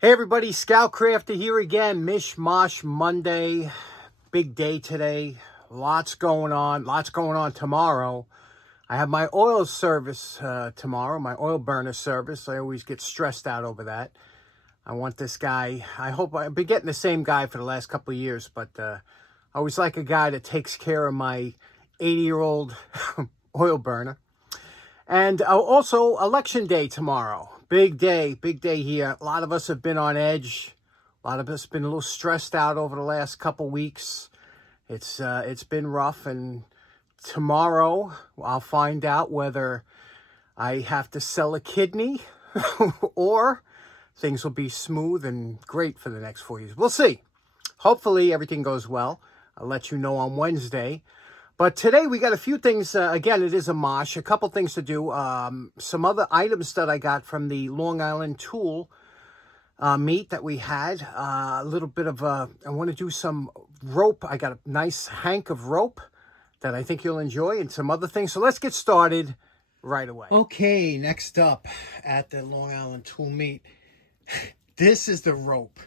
Hey everybody, Scout Crafter here again. Mishmash Monday, big day today. Lots going on tomorrow. I have my oil service tomorrow, my oil burner service. I always get stressed out over that. I want this guy, I've been getting the same guy for the last couple of years, but I always like a guy that takes care of my 80-year-old oil burner. And also, Election Day tomorrow. Big day here. A lot of us have been on edge. A lot of us have been a little stressed out over the last couple weeks. It's been rough, and tomorrow I'll find out whether I have to sell a kidney or things will be smooth and great for the next 4 years. We'll see. Hopefully everything goes well. I'll let you know on Wednesday. But today we got a few things. Again, it is a mosh. A couple things to do. Some other items that I got from the Long Island Tool meet that we had. A little bit of I want to do some rope. I got a nice hank of rope that I think you'll enjoy, and some other things. So let's get started right away. Okay, next up at the Long Island Tool meet, this is the rope.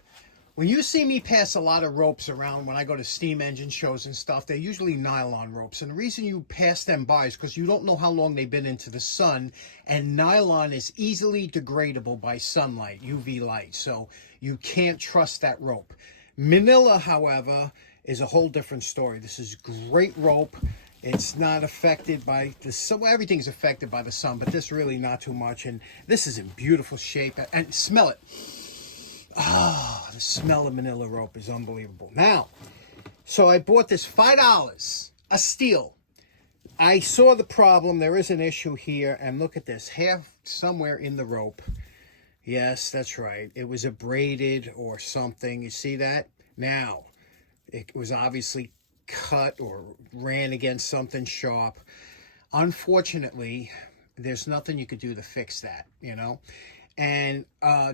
When you see me pass a lot of ropes around when I go to steam engine shows and stuff, they're usually nylon ropes. And the reason you pass them by is because you don't know how long they've been into the sun. And nylon is easily degradable by sunlight, UV light. So you can't trust that rope. Manila, however, is a whole different story. This is great rope. It's not affected by the sun. Well, everything's affected by the sun, but this really not too much. And this is in beautiful shape. And smell it. Oh, the smell of Manila rope is unbelievable. Now, so I bought this $5, a steel. I saw the problem. There is an issue here. And look at this. Half somewhere in the rope. Yes, that's right. It was abraded or something. You see that? Now, it was obviously cut or ran against something sharp. Unfortunately, there's nothing you could do to fix that, you know? And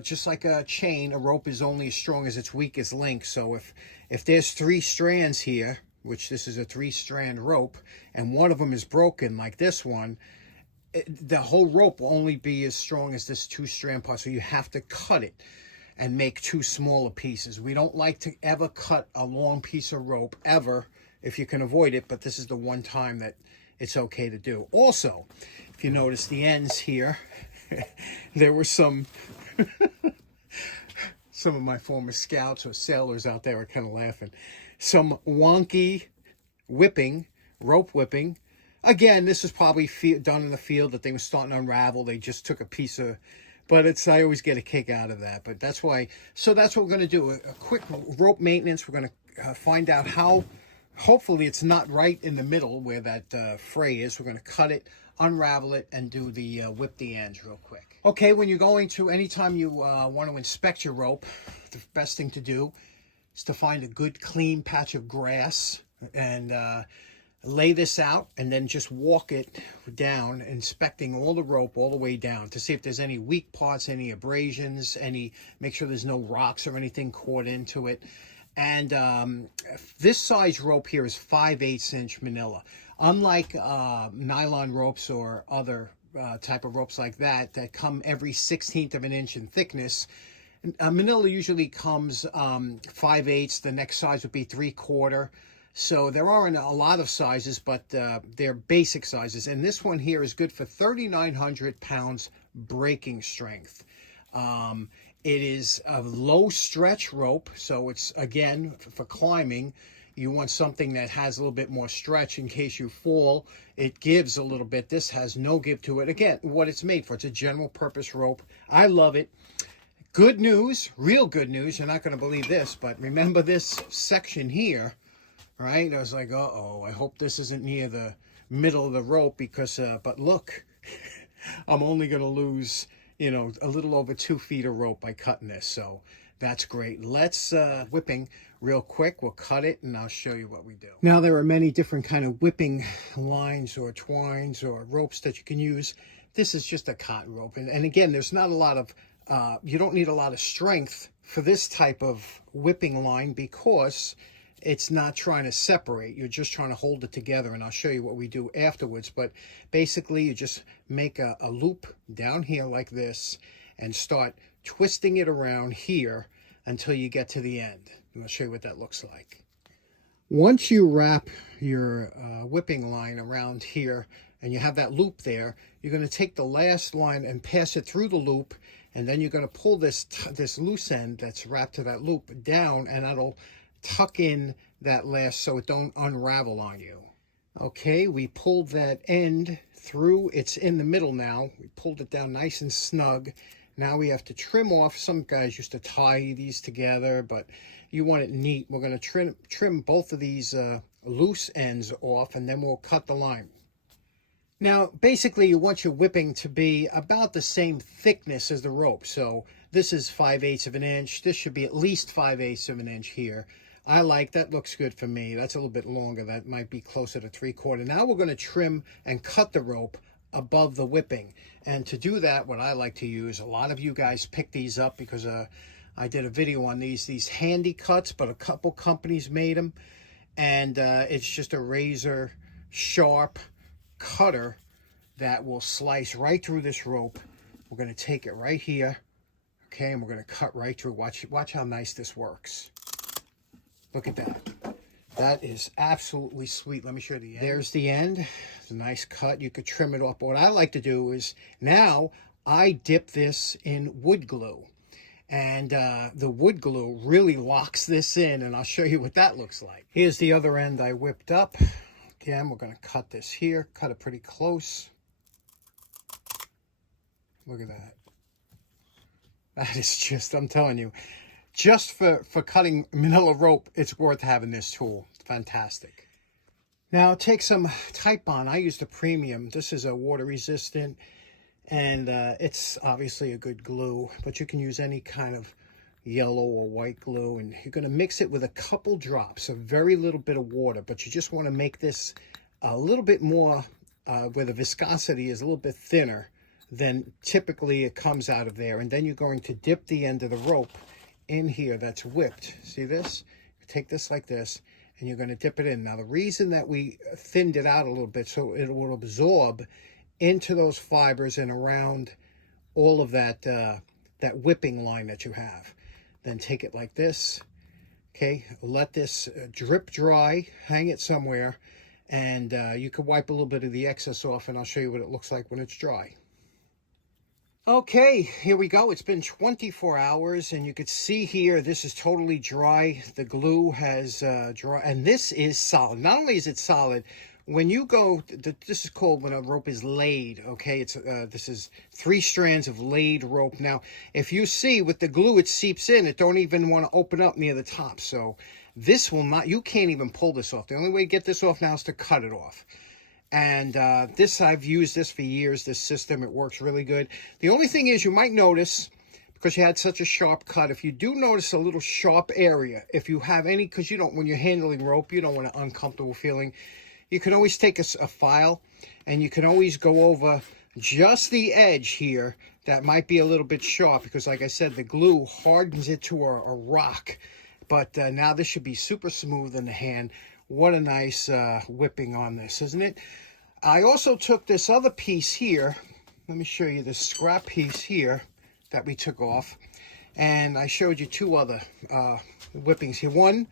just like a chain, a rope is only as strong as its weakest link. So if there's 3 strands here, which this is a 3-strand rope, and one of them is broken like this one, the whole rope will only be as strong as this 2-strand part. So you have to cut it and make 2 smaller pieces. We don't like to ever cut a long piece of rope, ever, if you can avoid it. But this is the one time that it's okay to do. Also, if you notice the ends here, there were some of my former scouts or sailors out there are kind of laughing. Some wonky rope whipping. Again, this was probably done in the field that they were starting to unravel. They just took a piece of, but I always get a kick out of that. But that's why, so that's what we're going to do. A quick rope maintenance. We're going to find out how, hopefully it's not right in the middle where that fray is. We're going to cut it, unravel it, and do the whip the ends real quick. Okay, when you're going to, anytime you want to inspect your rope, the best thing to do is to find a good clean patch of grass and lay this out, and then just walk it down, inspecting all the rope all the way down to see if there's any weak parts, any abrasions, make sure there's no rocks or anything caught into it. And this size rope here is 5/8 inch Manila. Unlike nylon ropes or other type of ropes like that come every 1/16 of an inch in thickness, Manila usually comes 5/8. The next size would be 3/4. So there aren't a lot of sizes, but they're basic sizes. And this one here is good for 3,900 pounds breaking strength. It is a low stretch rope, so it's, again, for climbing. You want something that has a little bit more stretch in case you fall. It gives a little bit. This has no give to it. Again, what it's made for. It's a general purpose rope. I love it. Good news, real good news. You're not going to believe this, but remember this section here, right? I was like, uh-oh, I hope this isn't near the middle of the rope because, but look, I'm only going to lose, you know, a little over 2 feet of rope by cutting this. So that's great. Let's whipping real quick. We'll cut it and I'll show you what we do. Now there are many different kind of whipping lines or twines or ropes that you can use. This is just a cotton rope. And again, there's not a lot of, you don't need a lot of strength for this type of whipping line because it's not trying to separate. You're just trying to hold it together, and I'll show you what we do afterwards. But basically, you just make a loop down here like this and start twisting it around here until you get to the end. I'm going to show you what that looks like. Once you wrap your whipping line around here and you have that loop there, you're going to take the last line and pass it through the loop, and then you're going to pull this loose end that's wrapped to that loop down, and that'll tuck in that last so it don't unravel on you. Okay, we pulled that end through. It's in the middle now. We pulled it down nice and snug. Now we have to trim off. Some guys used to tie these together, but you want it neat. We're going to trim both of these loose ends off, and then we'll cut the line. Now, basically, you want your whipping to be about the same thickness as the rope. So this is 5/8 of an inch. This should be at least 5/8 of an inch here. I like that. Looks good for me. That's a little bit longer. That might be closer to 3/4. Now we're going to trim and cut the rope above the whipping. And to do that, what I like to use, a lot of you guys pick these up because I did a video on these handy cuts, but a couple companies made them. And it's just a razor sharp cutter that will slice right through this rope. We're going to take it right here, okay, and we're going to cut right through. Watch how nice this works. Look at that. That is absolutely sweet. Let me show you the end. There's the end. It's a nice cut. You could trim it off. But what I like to do is now I dip this in wood glue. And the wood glue really locks this in, and I'll show you what that looks like. Here's the other end I whipped up. Again, we're going to cut this here. Cut it pretty close. Look at that. That is just, I'm telling you, just for cutting manila rope, it's worth having this tool. It's fantastic. Now, take some Titebond. I used a premium. This is a water resistant, and it's obviously a good glue, but you can use any kind of yellow or white glue, and you're going to mix it with a couple drops, a very little bit of water, but you just want to make this a little bit more, where the viscosity is a little bit thinner than typically it comes out of there. And then you're going to dip the end of the rope in here that's whipped. See this? Take this like this, and you're going to dip it in. Now, the reason that we thinned it out a little bit, so it will absorb into those fibers and around all of that that whipping line that you have. Then take it like this, okay? Let this drip dry, hang it somewhere, and you can wipe a little bit of the excess off, and I'll show you what it looks like when it's dry. Okay, here we go. It's been 24 hours, and you can see here, this is totally dry. The glue has dry, and this is solid. Not only is it solid, when you go, this is called when a rope is laid, okay? It's this is 3 strands of laid rope. Now, if you see with the glue, it seeps in. It don't even want to open up near the top. So this will not, you can't even pull this off. The only way to get this off now is to cut it off. And this, I've used this for years, this system. It works really good. The only thing is you might notice, because you had such a sharp cut, if you do notice a little sharp area, if you have any, because you don't, when you're handling rope, you don't want an uncomfortable feeling. You can always take a file, and you can always go over just the edge here that might be a little bit sharp, because like I said, the glue hardens it to a rock. But now this should be super smooth in the hand. What a nice whipping on this, isn't it? I also took this other piece here. Let me show you this scrap piece here that we took off. And I showed you 2 other whippings here. One,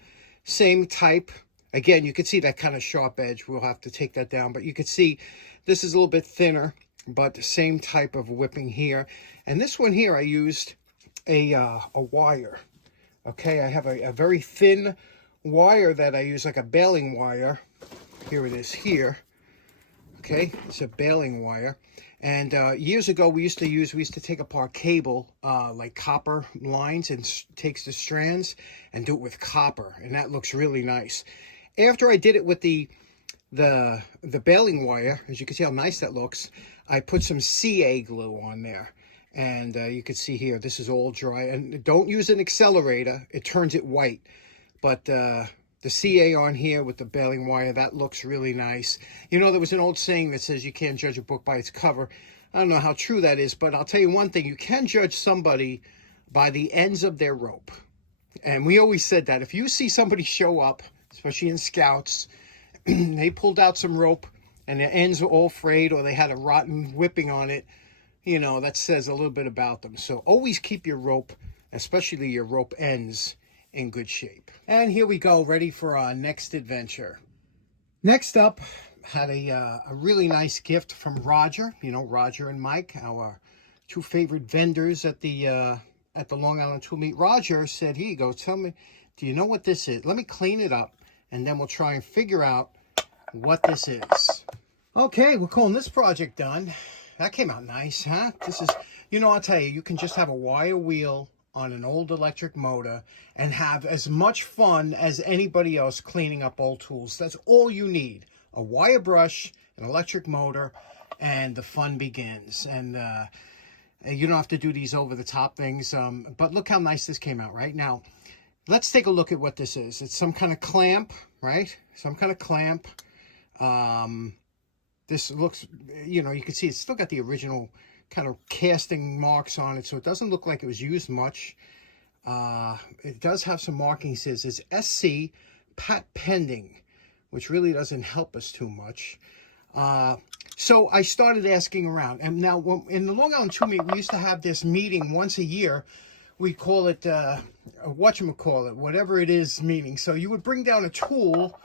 same type. Again, you can see that kind of sharp edge. We'll have to take that down. But you can see this is a little bit thinner, but the same type of whipping here. And this one here, I used a wire. Okay, I have a very thin wire that I use, like a baling wire. Here it is here. Okay, it's a baling wire. And years ago, we used to take apart cable, like copper lines, and takes the strands and do it with copper. And that looks really nice. After I did it with the baling wire, as you can see how nice that looks, I put some CA glue on there. And you can see here, this is all dry. And don't use an accelerator. It turns it white. But the CA on here with the baling wire, that looks really nice. You know, there was an old saying that says you can't judge a book by its cover. I don't know how true that is, but I'll tell you one thing. You can judge somebody by the ends of their rope. And we always said that. If you see somebody show up, especially in scouts, they pulled out some rope and their ends were all frayed, or they had a rotten whipping on it, you know, that says a little bit about them. So always keep your rope, especially your rope ends, in good shape. And here we go, ready for our next adventure. Next up, had a really nice gift from Roger. You know, Roger and Mike, our two favorite vendors at the Long Island Tool Meet. Roger said, here you go, tell me, do you know what this is? Let me clean it up, and then we'll try and figure out what this is. Okay, we're calling this project done. That came out nice, huh? This is, you know, I'll tell you, you can just have a wire wheel on an old electric motor and have as much fun as anybody else cleaning up old tools. That's all you need. A wire brush, an electric motor, and the fun begins. And you don't have to do these over-the-top things. But look how nice this came out right now. Let's take a look at what this is. It's some kind of clamp, right? Some kind of clamp. This looks, you know, you can see it's still got the original kind of casting marks on it, so it doesn't look like it was used much. It does have some markings. It says SC Pat Pending, which really doesn't help us too much. So I started asking around, and now in the Long Island Tool Meet, we used to have this meeting once a year. We call it whatchamacallit, whatever it is meaning. So you would bring down a tool,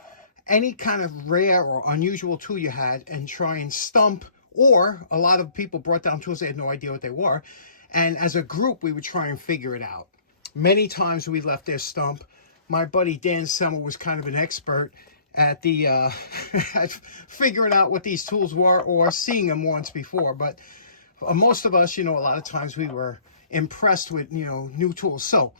any kind of rare or unusual tool you had, and try and stump. Or a lot of people brought down tools they had no idea what they were, and as a group we would try and figure it out. Many times we left their stump. My buddy Dan Semmel was kind of an expert at the at figuring out what these tools were or seeing them once before. But most of us, you know, a lot of times we were impressed with, you know, new tools. So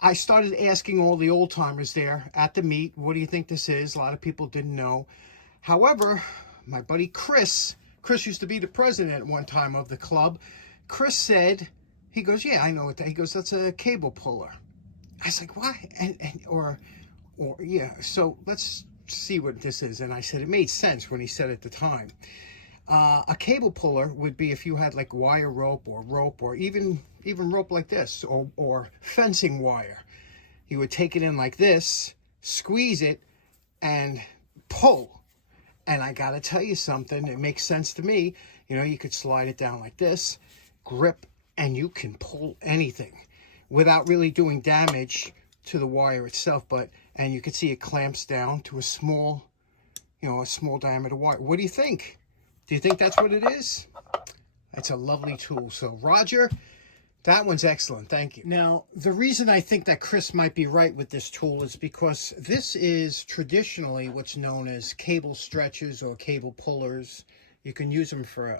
I started asking all the old timers there at the meet, what do you think this is? A lot of people didn't know. However, my buddy Chris used to be the president at one time of the club. Chris said, he goes, yeah, I know what that. He goes, that's a cable puller. I was like, what? Or yeah. So let's see what this is. And I said, it made sense when he said it at the time. A cable puller would be if you had like wire rope or even rope like this or fencing wire. You would take it in like this, squeeze it, and pull. And I got to tell you something, it makes sense to me. You know, you could slide it down like this, grip, and you can pull anything without really doing damage to the wire itself. And you can see it clamps down to a small, you know, a small diameter wire. What do you think? Do you think that's what it is? That's a lovely tool. So Roger, that one's excellent. Thank you. Now, the reason I think that Chris might be right with this tool is because this is traditionally what's known as cable stretchers or cable pullers. You can use them for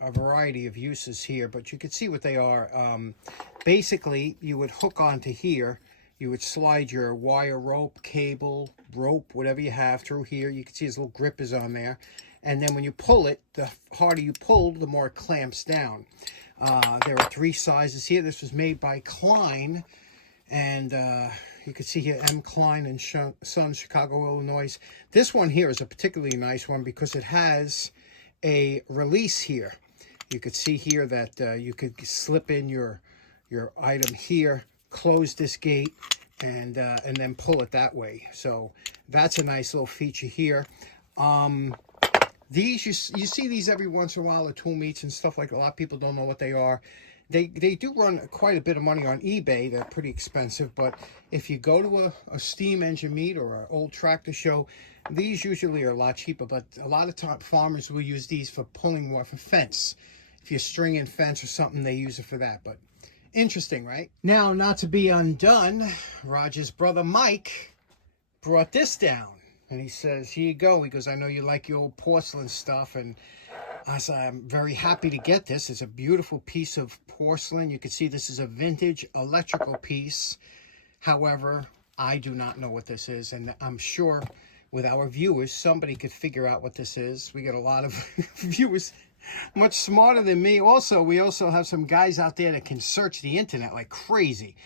a variety of uses here, but you can see what they are. Basically, you would hook onto here. You would slide your wire rope, cable, rope, whatever you have through here. You can see his little grip is on there. And then when you pull it, the harder you pull, the more it clamps down. There are 3 sizes here. This was made by Klein, and you can see here M. Klein and Son, Chicago, Illinois. This one here is a particularly nice one because it has a release here. You could see here that you could slip in your item here, close this gate, and then pull it that way. So that's a nice little feature here. These, you see these every once in a while at tool meets and stuff like that. A lot of people don't know what they are. They do run quite a bit of money on eBay. They're pretty expensive, but if you go to a steam engine meet or an old tractor show, these usually are a lot cheaper, but a lot of time farmers will use these for pulling more for fence. If you're stringing fence or something, they use it for that, but interesting, right? Now, not to be undone, Roger's brother Mike brought this down. And he says, here you go. He goes, I know you like your old porcelain stuff. And I said, I'm very happy to get this. It's a beautiful piece of porcelain. You can see this is a vintage electrical piece. However, I do not know what this is. And I'm sure with our viewers, somebody could figure out what this is. We get a lot of viewers much smarter than me. Also, we also have some guys out there that can search the internet like crazy.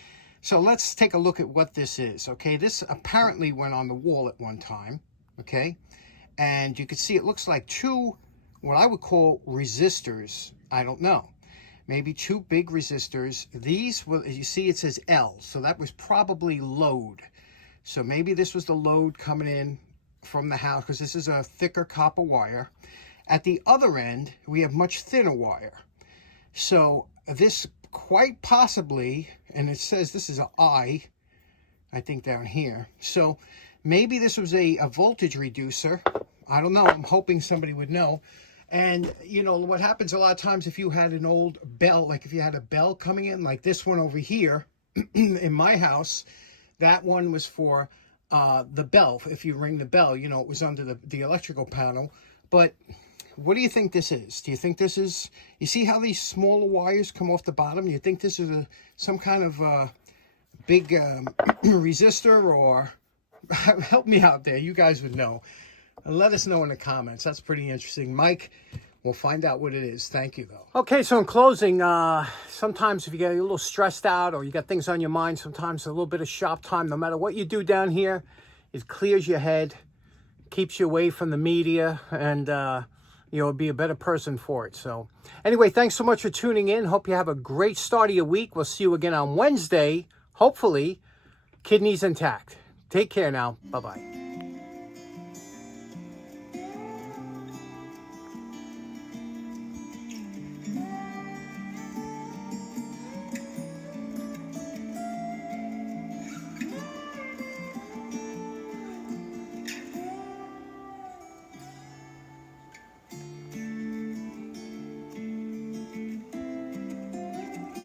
So let's take a look at what this is, okay? This apparently went on the wall at one time, okay? And you can see it looks like 2, what I would call resistors. I don't know. Maybe 2 big resistors. These, well, you see it says L, so that was probably load. So maybe this was the load coming in from the house, because this is a thicker copper wire. At the other end, we have much thinner wire. So this quite possibly, and it says this is an I think down here. So maybe this was a voltage reducer. I don't know. I'm hoping somebody would know. And, you know, what happens a lot of times if you had an old bell, like if you had a bell coming in, like this one over here in my house, that one was for the bell. If you ring the bell, you know, it was under the electrical panel. But what do you think this is? Do you think this is, you see how these smaller wires come off the bottom? You think this is some kind of big resistor, or help me out there? You guys would know. Let us know in the comments. That's pretty interesting. Mike, we'll find out what it is. Thank you, though. Okay, so in closing, sometimes if you get a little stressed out or you got things on your mind, sometimes a little bit of shop time, no matter what you do down here, it clears your head, keeps you away from the media, and you'll be a better person for it. So anyway, thanks so much for tuning in. Hope you have a great start of your week. We'll see you again on Wednesday, hopefully, kidneys intact. Take care now. Bye-bye.